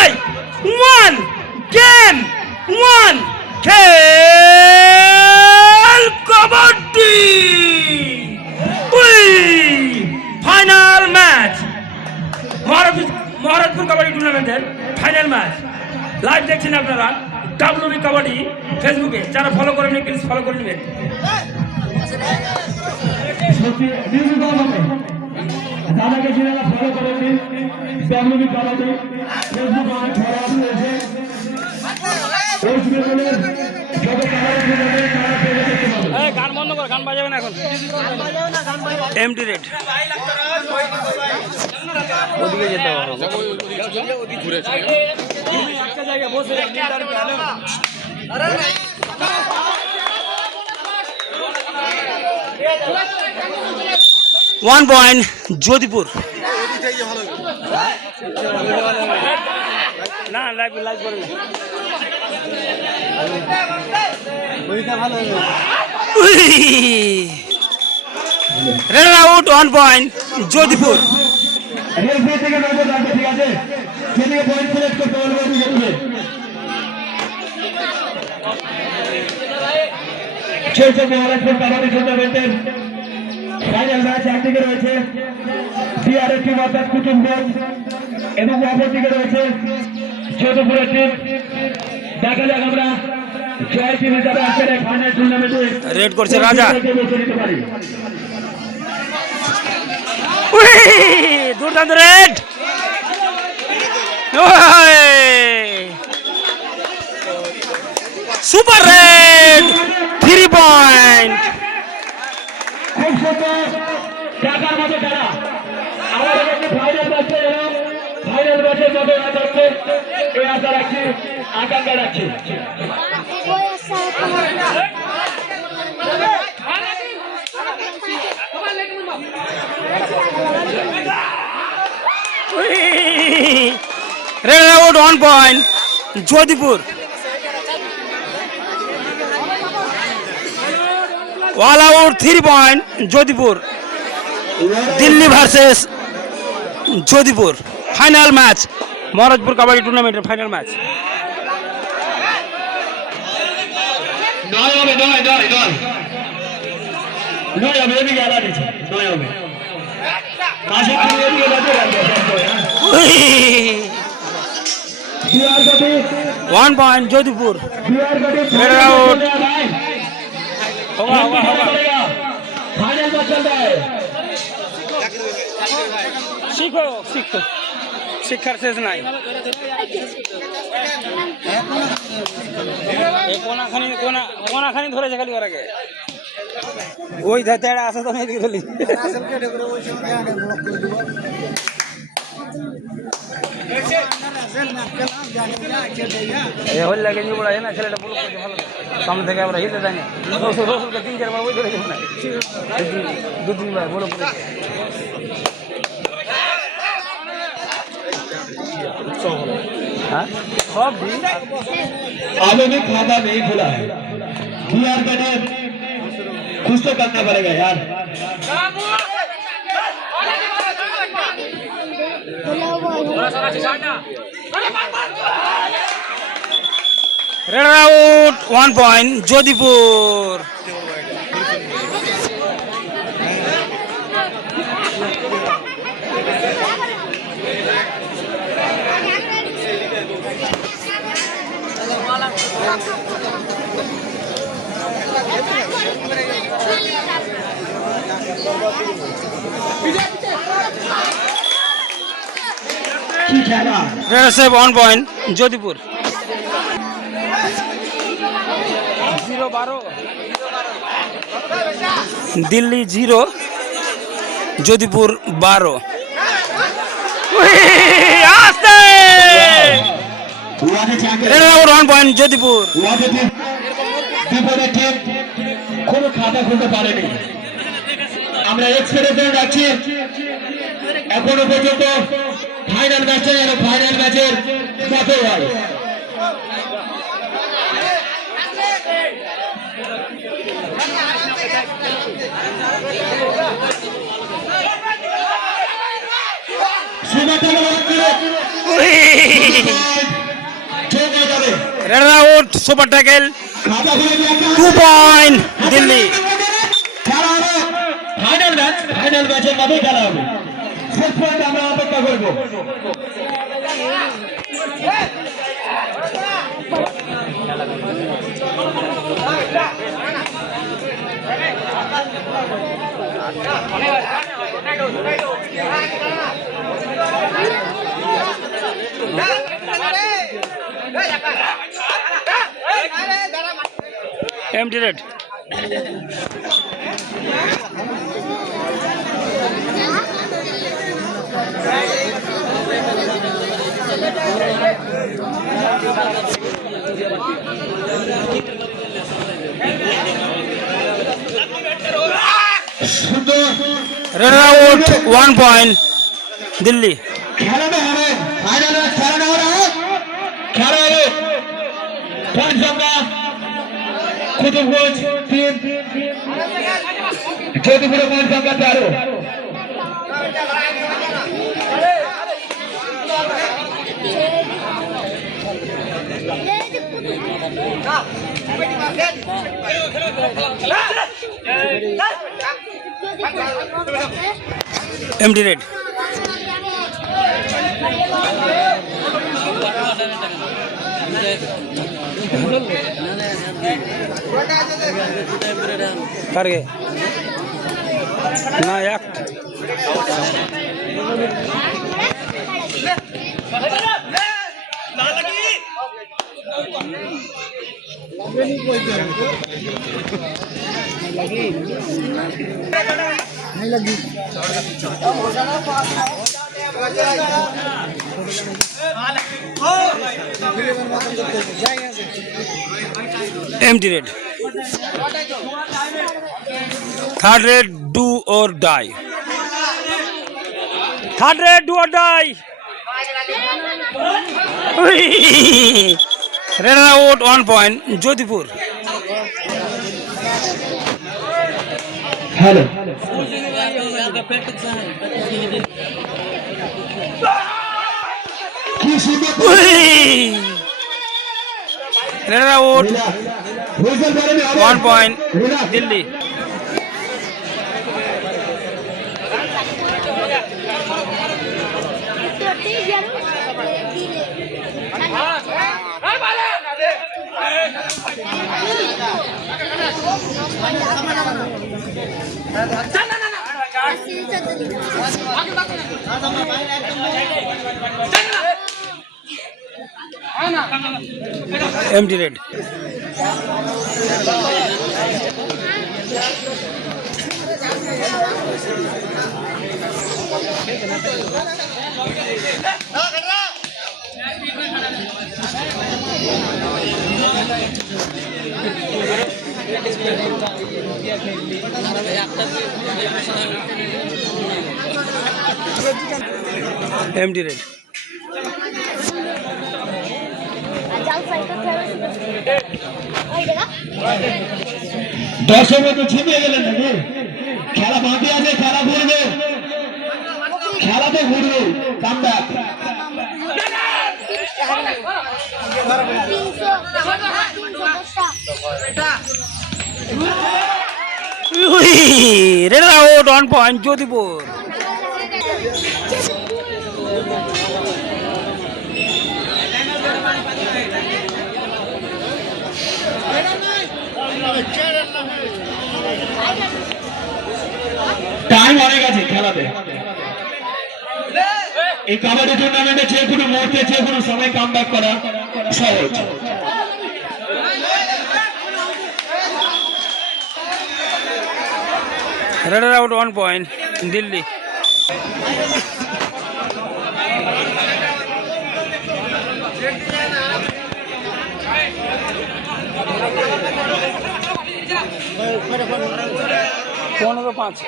Five one game one খেল kabaddi final match Maharajpur kabaddi টুর্নামেন্টের final match live দেখছেন আপনারা ডাব্লিউবি কাবাডি ফেসবুকে। যারা ফলো করেন প্লিজ ফলো করে নেবেন। দাদাকে যারা ফলো করে দিন ডাব্লিউবি কাবাডি ফেসবুক অনেক ফলো রয়েছে। ওয়েস্ট বেঙ্গলের যত কাবাডি টুর্নামেন্ট তারা পেয়ে দেখতে পাবেন। গান বন্ধ করো, গান বাজাবে না এখন। এমটি রেড ওদিকে যেতে হবে। একটা জায়গা বসে 1 পয়েন্ট যোধপুর। না লাইভ করে red out 1 point Jodhpur. Referee থেকে নজর রাখবে, ঠিক আছে? যেদিকে পয়েন্ট সিলেক্ট করতে বলবে ওদিকে দিবে। চলছে মহারাজপুর কাবাডি টুর্নামেন্টের ফাইনাল ম্যাচ। একদিকে রয়েছে বিহারের টিম অর্থাৎ কুটুম্বজ এবং অপরদিকে রয়েছে যোধপুরের টিম। দেখা যাক আমরা জয় টিম হিসাবে আজকের এই ফাইনাল টুর্নামেন্টে রেড করছে রাজা। দুর্দান্ত রেড, সুপার রেড 3 পয়েন্ট। খুব সুন্দর টাকার মতো খেলা। আমাদের কাছে ফাইনাল ম্যাচে ফাইনাল ম্যাচের মতো হচ্ছে এই আশা রাখছি, আকাঙ্ক্ষা রাখছি। Red out 1 point Jodhpur. All out 3 point Jodhpur. Delhi versus Jodhpur final match, Maharajpur kabaddi টুর্নামেন্টের ফাইনাল ম্যাচ। নয় হবে, এদিকে আলা দিচ্ছে, 9 হবে। পাশে থেকে এদিকে বাজে রাখবে। 1 point Jodhpur. Red out. Final में चल रहा है। শিখো শিক্ষার শেষ নাই। কোনাখানি ধরেছে খালি ওর আগে, ওই ধারে আসে তো এদিকে ধরলি। হল লাগে নি বড় না, ছেলেটা বলো ভালো সামনে থেকে আমরা হিলতে জানি। রসুলকে 3-4 বার ওই ধরে যাবো না, 2-3 বার বলো। हाँ सब भी आगे में खाता नहीं खुला है। बिहार का टीम कुछ तो करना पड़ेगा यार। Red out 1 point Jodhpur. Red 1 point Jodhpur. 0-12 Delhi 0 Jodhpur 12। Red out 1 point Jodhpur. কোনো খাতা খুলতে পারেনি। আমরা এক্সপেরিমেন্ট রাখছি এখনো পর্যন্ত ফাইনাল ম্যাচে, আর ফাইনাল ম্যাচের মতো হয়। Run out super tackle 2 point Delhi. Final ম্যাচের মধ্যে খেলা হবে, শেষ পর্যন্ত আমরা অপেক্ষা করবো। Empty raid. Run out 1 point Delhi. খেলানো হবে, ফাইনাল ম্যাচ খেলানো হবে, খেলা হবে। পয়েন্ট সংখ্যা কুতুবগঞ্জ 3, জ্যোতিপুরে পয়েন্ট সংখ্যা 13। MT red. কারগে না এক empty red. Third red, do or die. Third red, do or die. Red out 1 point. Jodhpur. Hello. Red out 1 point. Delhi. Empty red. Empty red. দর্শকরা তো ছিনিয়ে গেলেন নাকি? খেলা বাকি আছে, খেলা ঘুরবে, খেলা তো ঘুরবে। Comeback red out 1 point. Jodhpur. Time অনেক আছে খেলাতে। এই কাবাডি টুর্নামেন্টে যে কোনো মুহূর্তে যে কোনো সময় কামব্যাক করা সহজ। Red out 1 point. Delhi. Pondro 5.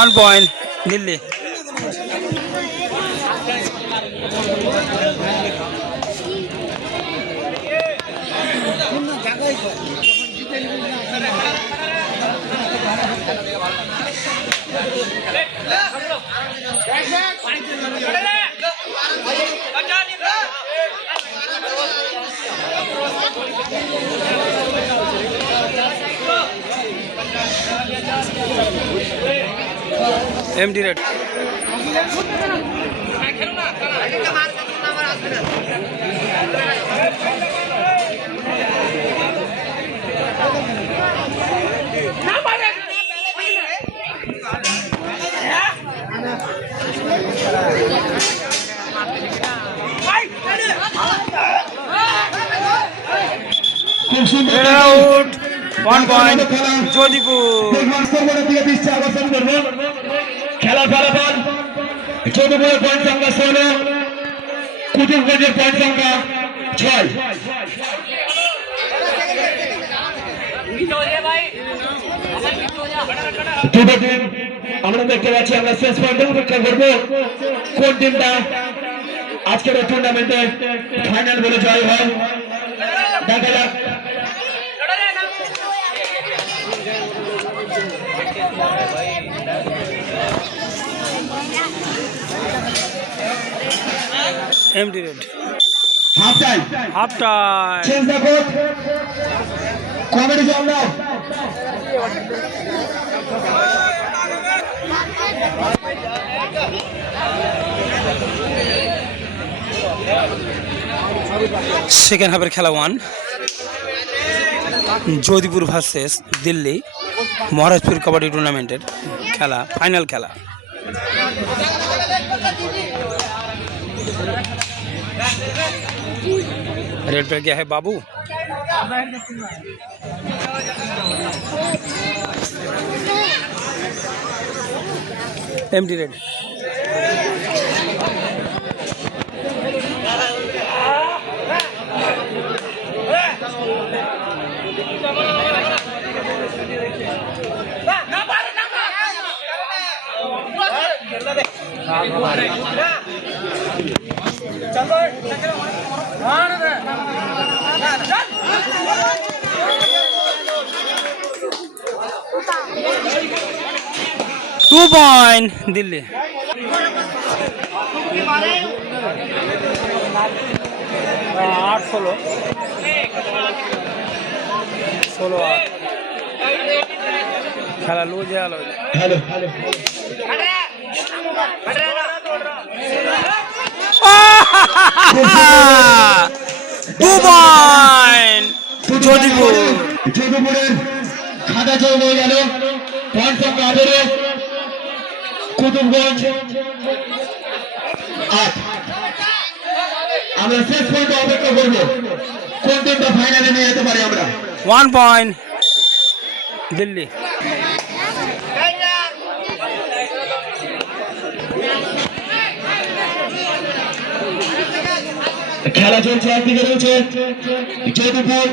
One point. Delhi. MD red. খুব সুন্দর আউট 1 পয়েন্ট যোধপুর। খেলা ফলাফল যোধপুরের পয়েন্ট সংখ্যা 16, কুতুবগঞ্জের পয়েন্ট সংখ্যা 6। দুটো টিম আমরা দেখতে পাচ্ছি, আমরা শেষ পর্যন্ত অপেক্ষা করবো কোন টিমটা আজকের এই টুর্নামেন্টে ফাইনাল বলে জয় হয়। দেখা যাক। MD raid. Half time, half time. Change the court, কমেডি জল দাও। সেকেন্ড হাফের খেলা 1, যোধপুর ভার্সেস দিল্লি মহারাজপুর কাবাডি টুর্নামেন্টের খেলা, ফাইনাল খেলা। रेड पे क्या है बाबू? MD raid. 2 पॉइंट दिल्ली। 8-16 খেলা লুজ হলো। Hello, 2 point Jodhpur. যোধপুরের খাতা চৌক হয়ে গেল, পয়েন্ট সংখ্যা 18, কুতুবগঞ্জ 8। আমরা শেষ পর্যন্ত অপেক্ষা করবো কোন টিমটা ফাইনালে নিয়ে যেতে পারি আমরা। 1 পয়েন্ট দিল্লি। খেলা চলছে, একদিকে রয়েছে যোধপুর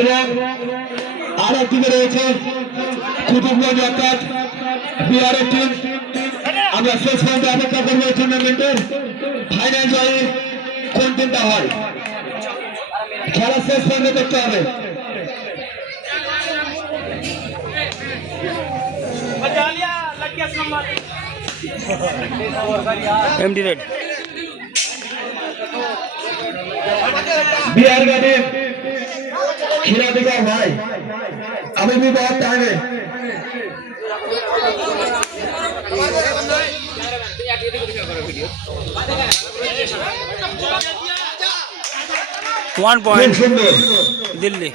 এবং আর একদিকে রয়েছে কুতুবগঞ্জ অর্থাৎ বিহারের টিম। আমরা শেষ পর্যন্ত অপেক্ষা করবো এই টুর্নামেন্টের ফাইনাল জয়ে কোন টিমটা হয়। খেলা শেষ পর্যন্ত দেখতে হবে। MD red. बिहार का टीम खिला देगा भाई, अभी भी बहुत टाइम है। One point Delhi.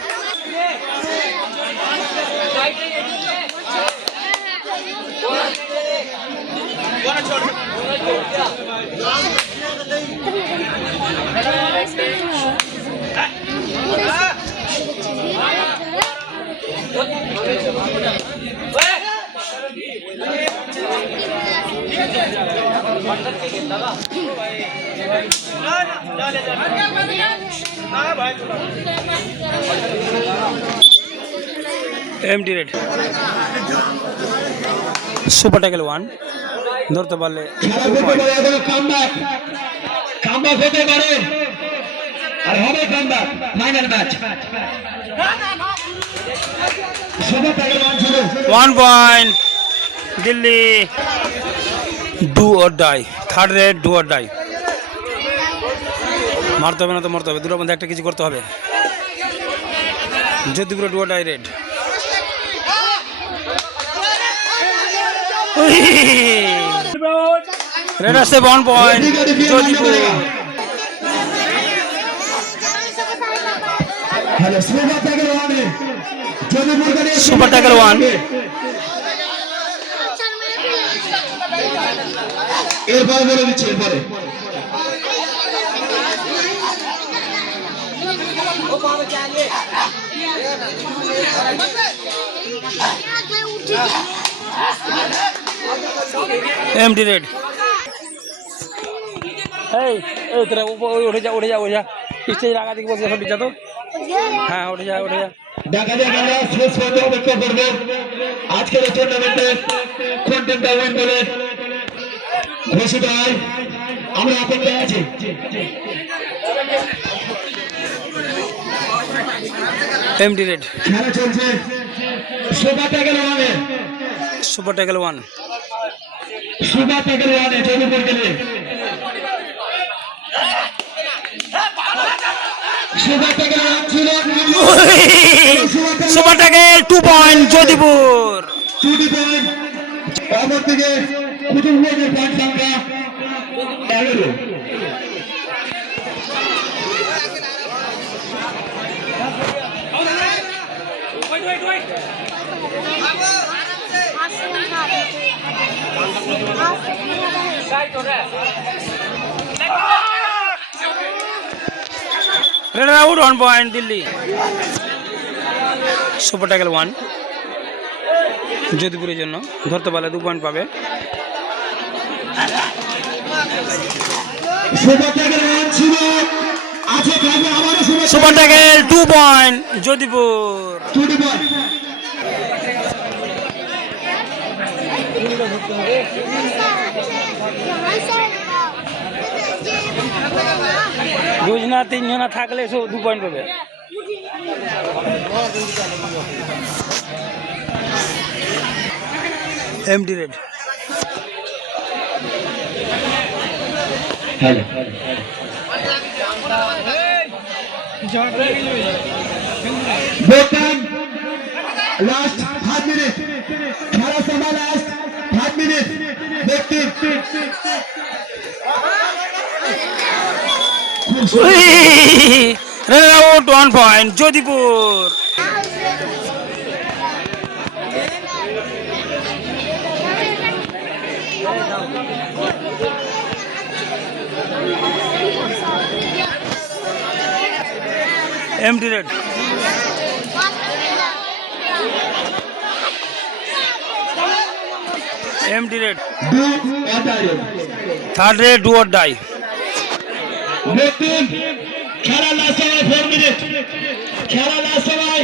Empty raid. Super tackle 1 ধরতে পারলে কামব্যাক হতে পারে আর হবে comeback. Final match 1 point Delhi. Do or die, third raid do or die. মারতে হবে না তো মরতে হবে, দুটোর মধ্যে একটা কিছু করতে হবে। যদি পুরো do or die raid. Raid আসছে 1 point Jodhpur. Hello super tackle 1 है जोधपुर का सुपर टैकल 1 এরপরে বলে দিচ্ছি এরপরে एमडी रेड तेरा उठे जा स्टेज आगा दिखे बस सब तो हाँ उठे जा দেখা যাক আমরা শেষ পর্যন্ত অপেক্ষা করব আজকের এই টুর্নামেন্টে কোন টিমটা উইন করে ঘোষিত হয় আমরা অপেক্ষায় আছি एमडी रेड খেলা চলছে সুপার ট্যাকল 1 है सुपर टैकल 1 सुपर टैकल 1 है जोधपुर के लिए सुपर टैकल 1 ছিল super tackle 2 point Jodhpur 2 point অপরদিকে কুতুবপুরের পয়েন্ট সংখ্যা 11 red out 1 point Delhi super tackle 1 जोधपुरेর জন্য ধরতে পারলে 2 পয়েন্ট পাবে সুপার ট্যাকল 1 ছিল আছে থাকবে আবারো super tackle 2 point Jodhpur 2 point দুজনা তিনজনা থাকলে সব 2 পয়েন্ট পাবে एमडी रेड हेलो बोतन लास्ट 5 मिनट खेला समय लास्ट 5 मिनट देखते raid out 1 point Jodhpur MD raid MD raid do or die third raid do or die देखते खेला लास्ट समय 4 मिनट खेला लास्ट समय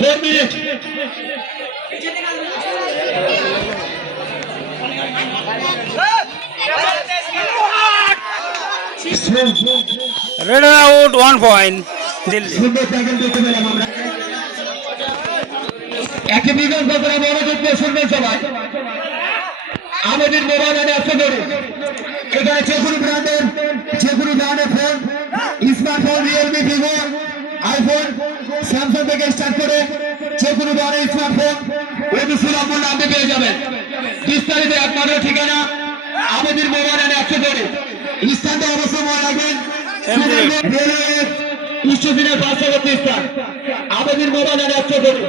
4 minute red out 1 point Delhi সুন্দর ট্যাকল দেখতে পেলাম আমরা একই বিগত বছরে মনোযোগ দিয়ে শুনবেন সবাই আমাদের মোবাইল আনে আসতে পারে এখানে যে কোনো ব্র্যান্ডের phone smartphone Realme Vivo iPhone Samsung থেকে স্টার্ট করে যে কোনো ধরনের স্মার্টফোন এবিসি নম্বর আপনি পেয়ে যাবেন বিস্তারিত একমাত্র ঠিকানা আমাদের মোবাইল আনে আসতে পারে স্থানটা অবশ্যই মনে রাখবেন রেলওয়ে স্টেশনের পার্শ্ববর্তী স্থান আমাদের মোবাইল আনে আসতে পারে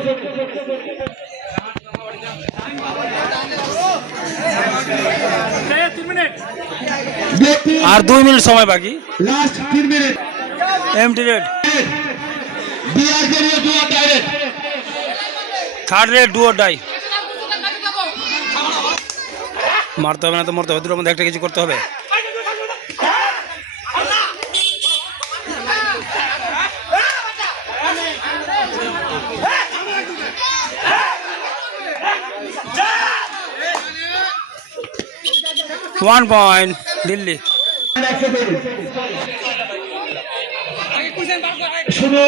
আর 2 মিনিট সময় বাকি লাস্ট 3 মিনিট एमडी रेड বিআর के लिए दुआ direct third raid do or die মারতে হবে না তো মরতে হবে দুটোর মধ্যে একটা কিছু করতে হবে वन पॉइंट दिल्ली শুধু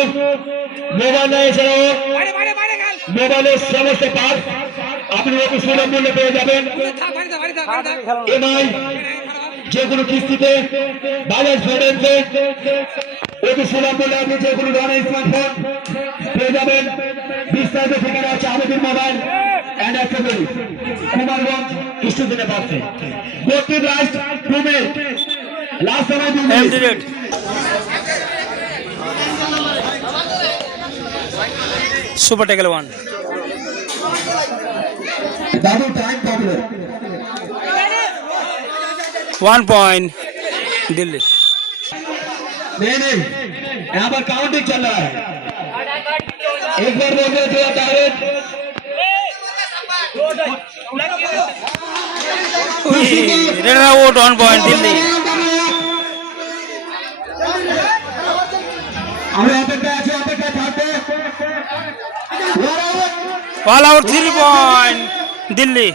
মোবাইল এছাড়াও মোবাইলের সমস্ত পার্ট আপনি অতি সুলভ মূল্যে পেয়ে যাবেন এমআই যে কোনো কিস্তিতে বাজাজ ফাইন্যান্সে অতি সুলভ মূল্যে আপনি যে কোনো ধরনের স্মার্টফোন পেয়ে যাবেন বিস্তারিত ঠিকানা আছে আমাদের মোবাইল and accessories. কুমারগঞ্জ স্টেশনে পাচ্ছে। গতি লাস্ট 2 মিনিট। লাস্ট সময় 2 minute. MD red super tackle 1 Double time popular. 1 point Delhi. नहीं यहाँ पर काउंटिंग चल रहा है। एक बार बोल रहे थे direct red out 1 point Delhi. All out 3 point Delhi.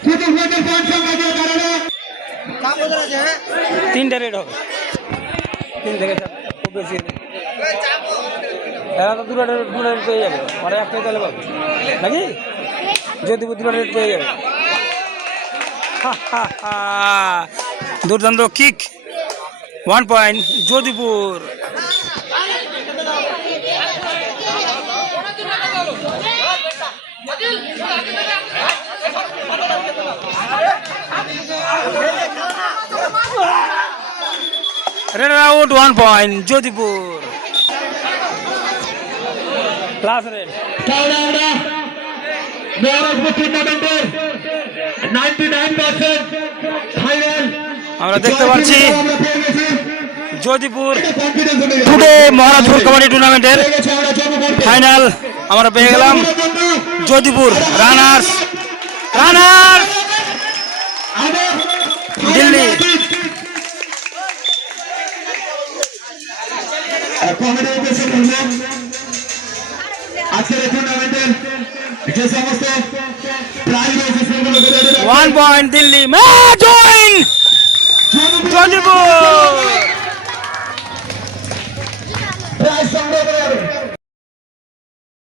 3টা রেড হবে 3 থেকে 4 খুব বেশি এরা তো দুটো রেড পেয়ে যাবে মানে একটাই তাহলে পাবে নাকি যদি দুটো রেড পেয়ে যাবে দুর্দান্ত kick 1 point Jodhpur. Red out 1 point Jodhpur. Class red আমরা দেখতে পাচ্ছি যোধপুর টুডে মহারাজপুর কাবাডি টুর্নামেন্টের ফাইনাল আমরা পেয়ে গেলাম যোধপুর রানার্স দিল্লি। আজকের টুর্নামেন্টের যে সমস্ত প্রাইজ রয়েছে সেগুলো 1 পয়েন্ট দিল্লি ম্যাচ